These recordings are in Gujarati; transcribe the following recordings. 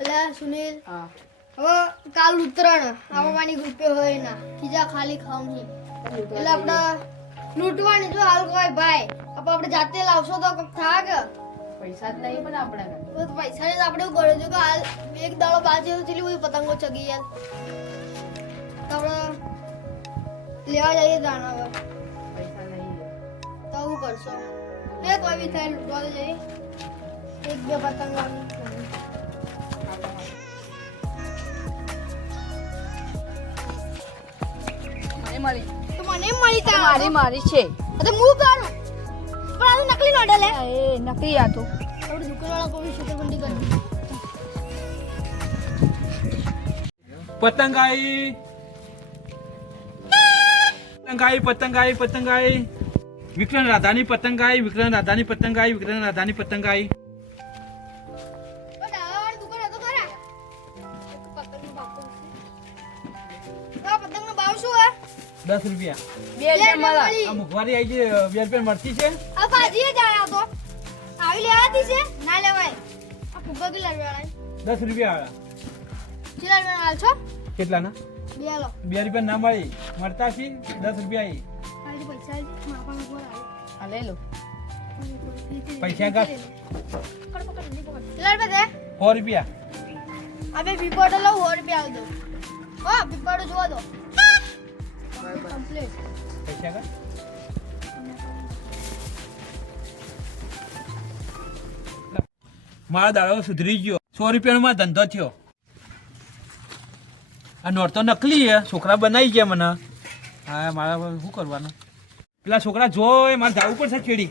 એટલે સુનિલ. હવે કાલ ઉતરણ આવવાની ગ્રુપે હોય ના ખીજા ખાલી ખાવાની. એટલે આપણે લૂંટવાની જો હાલ કોઈ ભાઈ. આપણે આપણે જાતે લાવશો તો થાય પૈસા જ નહીં પણ આપણે પૈસા કરે કે હાલ એક દાડો બાજુ પતંગો ચગી યાર આપણે લેવા જઈએ દાણા કરશો એ કોઈ બી થાય લૂંટવા તો જઈ. એક બે પતંગ મને મળી. તો મને મળી તા મારી મારી છે. તો હું કરું. પણ આ નકલી નોટલ હે. એ નકલી આ તો. આપણે દુકાનવાળા કોઈ છૂટેબંધી કરી પતંગ આવી પતંગ આઈ પતંગ આઈ પતંગ આઈ. વિક્રમ રાધાની પતંગ આવી વિક્રમ રાધાની પતંગ આવી વિક્રમ રાધાની પતંગ આઈ પણ દાદાવાળી દુકાન હતો ખરા? એક પતંગનો ભાવ તો છે. તો આ પતંગનો ભાવ શું હે દસ રૂપિયા. બે હજાર મુખવારી આવી છે બે રૂપિયા મળતી છે? આ ભાજી જ તો આવી લેવાતી છે? ના લેવાય. આ ફુગ્ગા કેટલા રૂપિયા દસ રૂપિયા આવ્યા કેટલા રૂપિયા છો? કેટલાના? બે રૂપિયા ના મળી. મળતા છે દસ રૂપિયા આવી આ લઈ લો પૈસા કાપ. કેટલા રૂપિયા સો રૂપિયા. અબે પીપોડો લઉં સો રૂપિયા આલ દો હા પીપોડો જોવા દો. કમ્પ્લીટ પૈસા કર મારો દાડો સુધરી ગયો. સો રૂપિયાનો મારો ધંધો થયો. આ નોટ તો નકલી હે છોકરા બનાવી ગયા મને. હા મારે શું કરવાનું? પેલા છોકરા જોય મારે જવું પડશે ખેડી.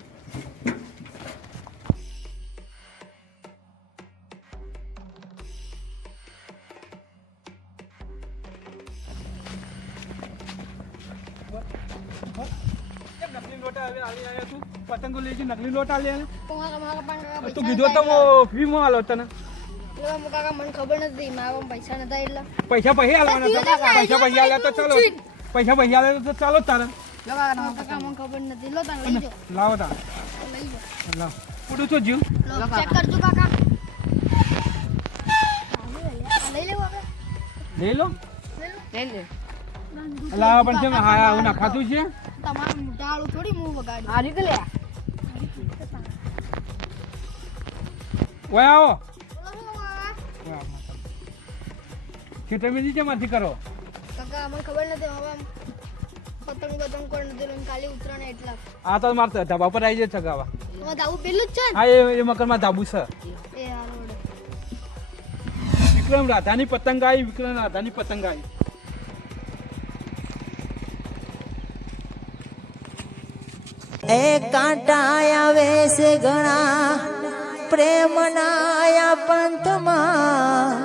પતંગો લઈ નકલી લોટ આલે પૈસા તું કીધું તો હું ફ્રીમાં આલો તને. કાકા મને ખબર નથી મારા પાસે પૈસા નતા એટલે પૈસા પછી આલવાના. પૈસા પછી આલ્યા તો ચાલો. પૈસા પછી આલ્યા તો ચાલો તારે. લો કાકા મને ખબર નથી. લો તાન લઈ લાવો તારે લઈ જાઓ. લાવ ઉડું છો જીવ? ચેક કરજો કાકા. લઈ લેવું લઈ લો. લઈ લે. લાવ પણ છે હા આવું નાખાતું છે? તમારું મોટાળું થોડી મું વગાડ્યું. આ રીતે લે ઓય આવો માંથી કરો. કાકા મને ખબર નથી હવે પતંગ પતંગ કોણ નથી ખાલી ઉતરાને એટલા. આ તો મારે ધાબા પર આવી જાય છગાવા હવે ધાબુ પેલું જ છે હા એ એ મકરમાં ધાબુ છે. એ વિક્રમ રાધાની પતંગ આવી વિક્રમ રાધાની પતંગ આવી એ કાંટા આવે છે ઘણા પ્રેમના પંથમાં.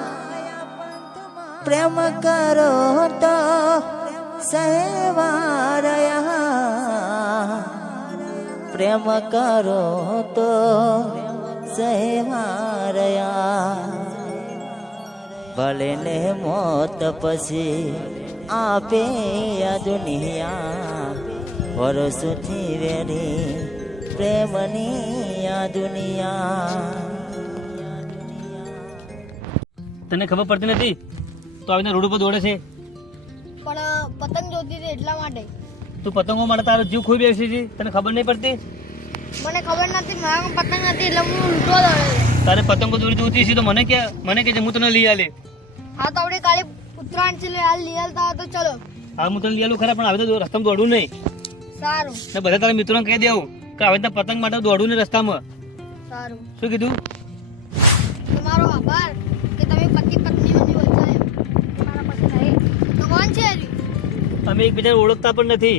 પ્રેમ કરો તો સહેવારયા પ્રેમ કરો તો સહેવારયા ભલે ને મોત પછી આપે આ દુનિયા, વરસુથી વેરી પ્રેમની આ દુનિયા. તને ખબર પડતી નથી? તો આવીને રોડ ઉપર દોડે છે. પતંગ જોતી હતી એટલા માટે. તું પતંગો માટે તારો જીવ ખોઈ બેસી છે. તને ખબર નહીં પડતી? મને ખબર નથી મારા પતંગ નથી એટલે હું લૂંટવા દોડે તારે પતંગો દોરી જોતી છે તો મને કે મને કે હું તને લઈ આલે. હા તો આપણે કાલે ઉત્તરાયણ છે હાલ લઈ આલતા તો ચલો. હા હું તને લઈ આલું ખરા પણ હવે તો રસ્તામાં દોડવું નહીં. સારું. ને બધા તારા મિત્રોને કહી દેવું કે હવે તો પતંગ માટે દોડવું નહીં રસ્તામાં. સારું. શું કીધું? તમારો આભાર કે તમે પતિ પત્ની મને બચાવ્યા મારા પતિ નહીં તો કોણ છે હરી? અમે એકબીજાને ઓળખતા પણ નથી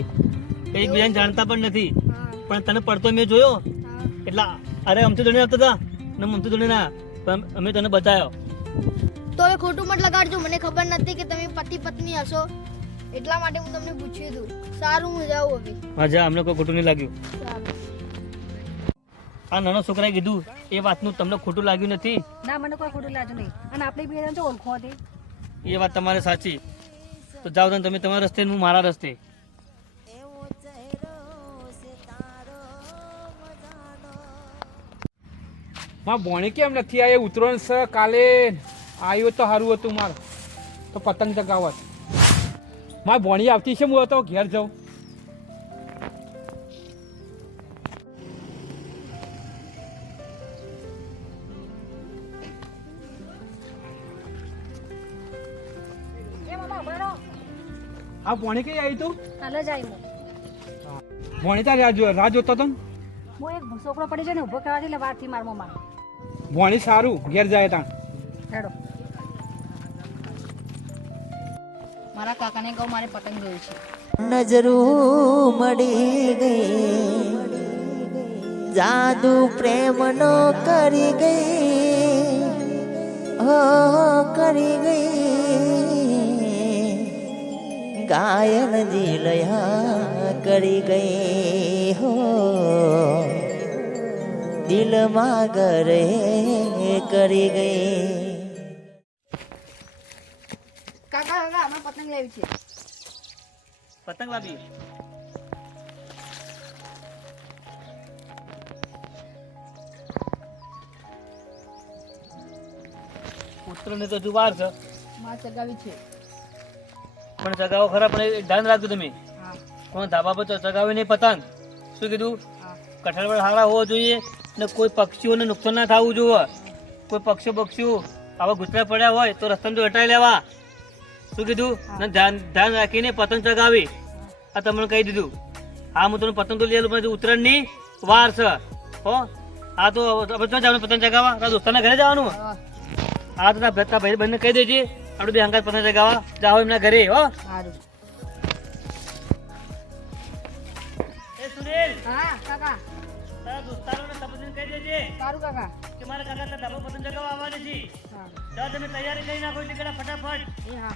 એકબીજાને જાણતા પણ નથી. પણ તને પડતો મેં જોયો. એટલે અરે અમથી દોડીને આવતા હતા. ને અમથી દોડીને ના પણ અમે તને બતાવ્યો તો હવે ખોટું મત લગાડજો. મને ખબર નથી કે તમે પતિ પત્ની હશો. એટલા માટે હું તમને પૂછ્યું હતું. સારું હું જાઉં હવે. હા જા. અમને કોઈ ખોટું નહીં લાગ્યું. આ નાનો છોકરાએ કીધું એ વાતનું તમને ખોટું લાગ્યું નથી. ના મને કોઈ ખોટું લાગ્યું નહીં. અને આપણે બે જણ જો ઓળખો હતી એ વાત તમારે સાચી. તો જાઓ ને તમે તમારા રસ્તે હું મારા રસ્તે માં ભોણી કેમ નથી આવી ઉતરણ સર કાલે આવ્યો તો સારું હતું માર તો પતંગ ચગાવત માર ભોણી આવતી છે હું હતો ઘેર જાઉં Bueno. આ ભોણી કઈ આવી તું? કાલે જ આવી હું. ભોણી તાર રાહ જો- રાહ જોતો તો ને? હું એક છોકરો પડી જાય ને ઊભો કરવા એટલે વારથી માર મમ્મા ભોણી સારું ઘેર જાય તાણ. હેડો. મારા કાકાને કહું મારે પતંગ જોયું છે. નજરું મળી ગઈ. જાદુ પ્રેમનો કરી ગઈ. હો કરી ગઈ. ગાયન દિલયા કરી ગઈ હો. દિલમાં ગરે કરી ગઈ. કાકા કાકા અમે પતંગ લેવી છે. પતંગ લાવી ઉત્તરાયણની તો દુવાર વાર છે. માં ચગાવી છે. પણ ચગાવો ખરા પણ ધ્યાન રાખજો તમે. કોણ કોઈ ધાબા પર તો ચગાવે નહીં પતંગ? શું કીધું? કઠાળ પર સારા હોવા જોઈએ ને કોઈ પક્ષીઓને નુકસાન ના થવું જોઈએ કોઈ પક્ષીઓ પક્ષીઓ આવા ગુચરા પડ્યા હોય તો રસ્તામાં હટાવી લેવા. શું કીધું? ને ધ્યાન ધ્યાન રાખીને પતંગ ચગાવી. આ તમને કહી દીધું. હા હું તમને પતંગ તો લઈ પણ ઉત્તરાયણની વાર છે. હો? હા તો આપણે ક્યાં જવાનું પતંગ ચગાવવા. તારા દોસ્તાના ઘરે જવાનું? હા. તો તારા ભાઈ બંને કહી દેજે. આપણે બે હંગાત પતંગ જગાવા જાઓ એમના ઘરે હો. સારું. એ સુરેલ હા કાકા. તારા દોસ્તારોને દેજે. સારું કાકા. કે મારા કાકા તારા પતંગ ચગાવવા આવવાની છે. જાઓ તમે તૈયારી કરી નાખો એટલે ફટાફટ. એ હા.